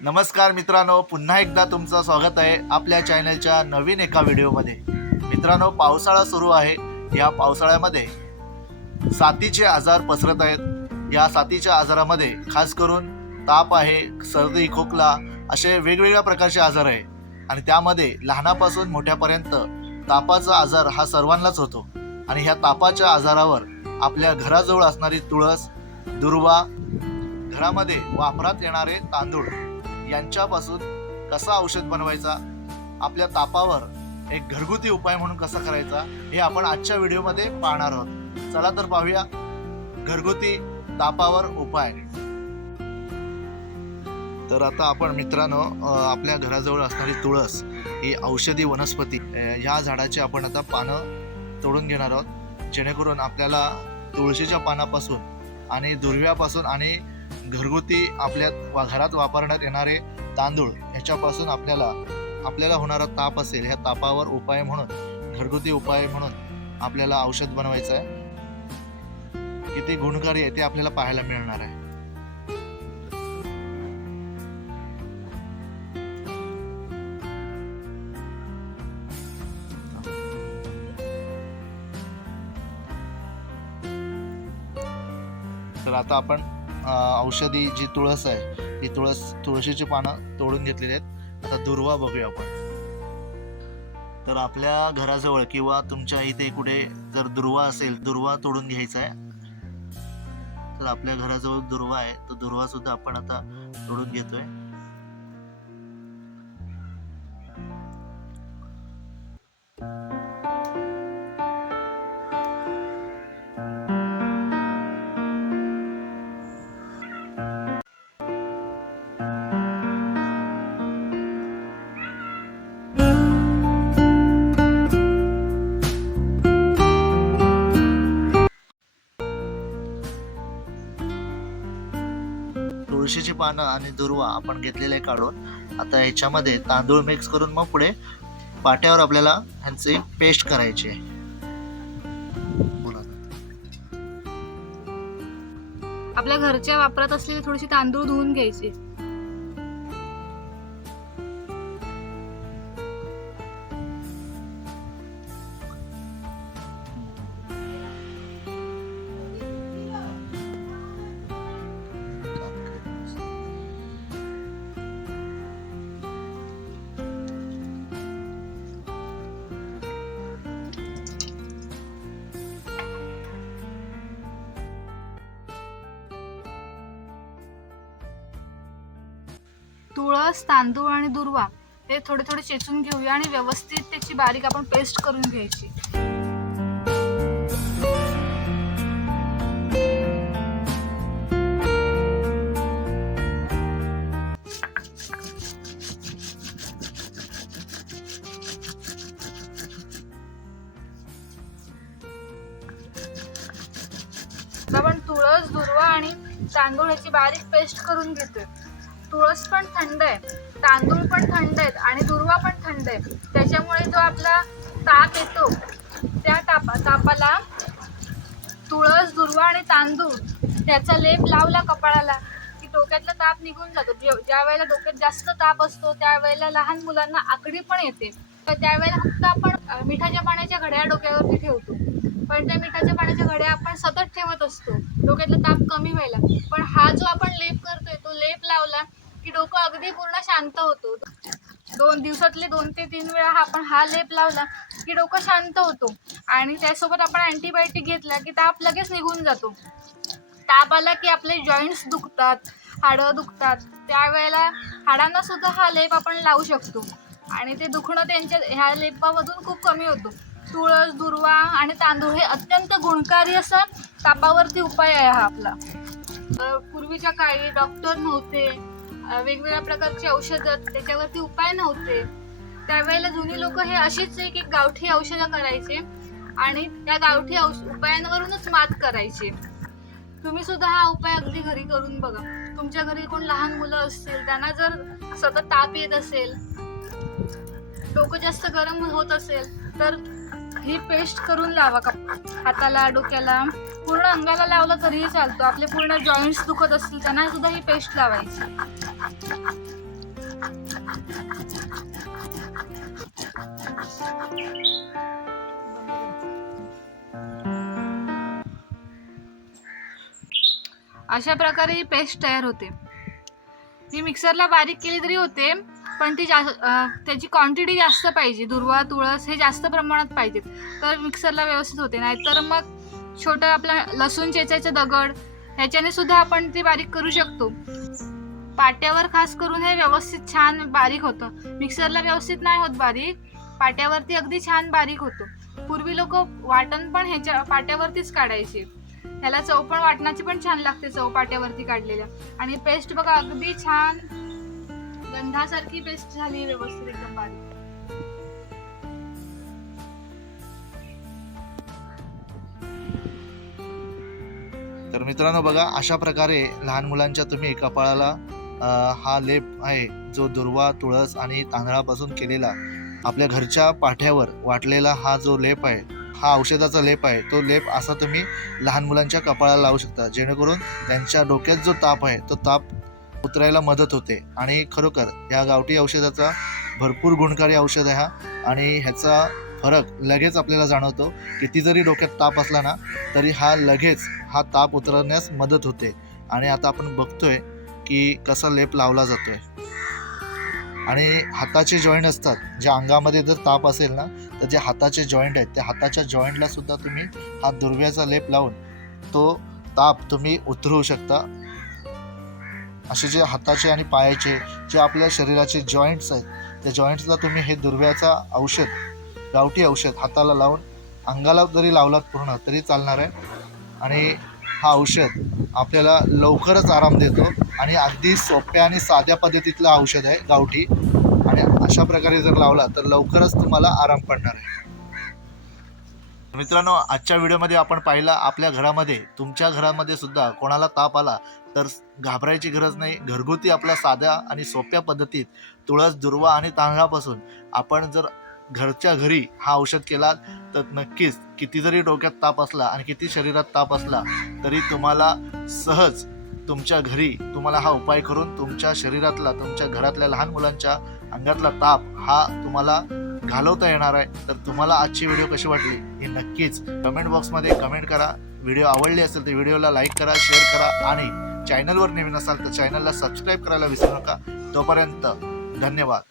नमस्कार मित्रांनो पुन्हा एकदा तुमचं स्वागत आहे आपल्या चॅनलच्या नवीन एका व्हिडिओमध्ये. मित्रांनो पावसाळा सुरू आहे. या पावसाळ्यामध्ये साथीचे आजार पसरत आहेत. या साथीच्या आजारामध्ये खास करून ताप आहे सर्दी खोकला असे वेगवेगळ्या प्रकारचे आजार आहे. आणि त्यामध्ये लहानापासून मोठ्यापर्यंत तापाचा आजार हा सर्वांनाच होतो. आणि ह्या तापाच्या आजारावर आपल्या घराजवळ असणारी तुळस दुर्वा घरामध्ये वापरात येणारे तांदूळ यांच्यापासून कसा औषध बनवायचा? आपल्या तापावर एक घरगुती उपाय म्हणून कसा करायचा? हे आपण आजच्या व्हिडिओमध्ये पाहणार आहोत. चला तर पाहूया घरगुती तापावर उपाय. तर आता आपण मित्रांनो आपल्या घराजवळ असणारी तुळस ही औषधी वनस्पती ह्या झाडाची आपण आता पानं तोडून घेणार आहोत. जेणेकरून आपल्याला तुळशीच्या पानापासून आणि दुर्व्यापासून आणि घरगुती आपल्या वा- घरात वापरण्यात येणारे तांदूळ ह्याच्यापासून आपल्याला आपल्याला होणारा ताप असेल ह्या तापावर उपाय म्हणून घरगुती उपाय म्हणून आपल्याला औषध बनवायचं आहे. किती गुणकारी आहे ते आपल्याला पाहायला मिळणार आहे. तर आता आपण औषधी जी तुळस आहे ती तुळस तुळशीची पानं तोडून घेतलेली आहेत. आता दुर्वा बघूया आपण. तर आपल्या घराजवळ किंवा तुमच्या इथे कुठे जर दुर्वा असेल दुर्वा तोडून घ्यायचा आहे. तर आपल्या घराजवळ दुर्वा आहे. तो दुर्वा सुद्धा आपण आता तोडून घेतोय. पानं आणि दुर्वा आपण घेतलेले काढून आता ह्याच्यामध्ये तांदूळ मिक्स करून मग पुढे पाट्यावर आपल्याला ह्यांची पेस्ट करायची आहे बोला. आपल्या घरच्या वापरात असलेले थोडीशी तांदूळ धुवून घ्यायचे तुळस तांदूळ आणि दुर्वा हे थोडे थोडे चेचून घेऊया आणि व्यवस्थित त्याची बारीक आपण पेस्ट करून घ्यायची. आपण तुळस दुर्वा आणि तांदूळ याची बारीक पेस्ट करून घेतोय. तुळस पण थंड आहे तांदूळ पण थंड आहेत आणि दुर्वा पण थंड आहे. त्याच्यामुळे जो आपला ताप येतो त्या तापा तापाला तुळस दुर्वा आणि तांदूळ त्याचा लेप लावला कपाळाला की डोक्यातला ताप निघून जातो. जे- ज्या वेळेला डोक्यात जास्त ताप असतो त्यावेळेला लहान मुलांना आकडी पण येते. तर त्यावेळेला फक्त आपण मिठाच्या पाण्याच्या घड्या डोक्यावरती ठेवतो. पण त्या मिठाच्या पाण्याच्या घड्या आपण सतत ठेवत असतो. डोक्यातला ताप कमी व्हायला. पण हा जो आपण लेप करतोय तो लेप लावला डोकं अगदी पूर्ण शांत होतो. दोन दिवसातले दोन ते तीन वेळा हा आपण हा लेप लावला की डोकं शांत होतो. आणि त्यासोबत आपण अँटीबायोटिक घेतला की ताप लगेच निघून जातो. ताप आला की आपले जॉईंट्स दुखतात हाडं दुखतात. त्यावेळेला हाडांना सुद्धा हा लेप आपण लावू शकतो. आणि ते दुखणं त्यांच्या ह्या लेपामधून खूप कमी होतो. तुळस दुर्वा आणि तांदूळ हे अत्यंत गुणकारी असा तापावरती उपाय आहे हा आपला. पूर्वीच्या काळी डॉक्टर नव्हते. वेगवेगळ्या प्रकारची औषधं त्याच्यावरती उपाय नव्हते. त्यावेळेला जुनी लोक हे अशीच एक एक गावठी औषधं करायचे आणि त्या गावठी औष उपायांवरूनच मात करायचे. तुम्ही सुद्धा हा उपाय अगदी घरी करून बघा. तुमच्या घरी कोण लहान मुलं असतील त्यांना जर सतत ताप येत असेल डोकं जास्त गरम होत असेल तर ही पेस्ट करून लावा का? हाताला डोक्याला. पूर्ण अंगाला लावलं तरीही चालतो. आपले पूर्ण जॉईंट्स दुखत असतील त्यांना सुद्धा ही पेस्ट लावायची. अशा प्रकारे ही पेस्ट तयार होते. ही मिक्सरला बारीक केली तरी होते. पण ती जास्त त्याची क्वांटिटी जास्त पाहिजे. दुर्वा तुळस हे जास्त प्रमाणात पाहिजेत तर मिक्सरला व्यवस्थित होते. नाहीतर मग छोटं आपला लसूण चेचायचं दगड ह्याच्याने सुद्धा आपण ते बारीक करू शकतो. पाट्यावर खास करून हे व्यवस्थित छान बारीक होतं. मिक्सरला व्यवस्थित नाही होत बारीक. पाट्यावरती अगदी छान बारीक होतो. पूर्वी लोक वाटण पण ह्याच्या पाट्यावरतीच काढायचे. ह्याला चव पण वाटणाची पण छान लागते चव पाट्यावरती काढलेल्या. आणि पेस्ट बघा अगदी छान गंधासारखी पेस्ट झाली व्यवस्थित एकदम बारीक. तर मित्रांनो बघा अशा प्रकारे लहान मुलांच्या तुम्ही कपाळाला हा लेप आहे जो दुर्वा तुळस आणि तांदळापासून केलेला आपल्या घरच्या पाठ्यावर वाटलेला हा जो लेप आहे हा औषधाचा लेप आहे तो लेप असा तुम्ही लहान मुलांच्या कपाळाला लावू शकता. जेणेकरून त्यांच्या डोक्यात जो ताप आहे तो ताप उतरायला मदत होते. आणि खरोखर या गावठी औषधाचा भरपूर गुणकारी औषध आहे हा. आणि ह्याचा फरक लगेच आपल्याला जाणवतो किती जरी डोक्यात ताप असला ना तरी हा लगेच हा ताप उतरवण्यास मदत होते. आणि आता आपण बघतोय की कसा लेप लावला जातोय. आणि हाताचे जॉईंट असतात ज्या अंगामध्ये जर ताप असेल ना तर जे हाताचे जॉईंट आहेत त्या हाताच्या जॉईंटला सुद्धा तुम्ही हा दुर्व्याचा लेप लावून तो ताप तुम्ही उतरवू शकता. असे जे हाताचे आणि पायाचे जे आपल्या शरीराचे जॉईंट्स आहेत त्या जॉईंट्सला तुम्ही हे दुर्व्याचा औषध गावठी औषध हाताला लावून अंगाला जरी लावलात पूर्ण तरी चालणार आहे. आणि हा औषध आपल्याला लवकरच आराम देतो आणि अगदी सोप्या आणि साध्या पद्धतीतलं औषध आहे गावठी. आणि अशा प्रकारे जर लावला तर लवकरच तुम्हाला आराम पडणार आहे. मित्रांनो आजच्या व्हिडिओमध्ये आपण पाहिला आपल्या घरामध्ये तुमच्या घरामध्ये सुद्धा कोणाला ताप आला तर घाबरायची गरज नाही. घरगुती आपल्या साध्या आणि सोप्या पद्धतीत तुळस दुर्वा आणि तांदळापासून आपण जर घरच्या घरी हा औषध केला तर नक्कीच किती जरी डोक्यात ताप असला आणि किती शरीरात ताप असला तरी तुम्हाला सहज तुमच्या घरी तुम्हाला हा उपाय करून तुमच्या शरीरातला तुमच्या घरातल्या लहान मुलांच्या अंगातला ताप हा तुम्हाला घालवता येणार आहे. तर तुम्हाला आजची व्हिडिओ कशी वाटली ही नक्कीच कमेंट बॉक्समध्ये कमेंट करा. व्हिडिओ आवडली असेल तर व्हिडिओला लाईक करा शेअर करा आणि चॅनलवर नवीन असाल तर चॅनलला सबस्क्राईब करायला विसरू नका. तोपर्यंत धन्यवाद.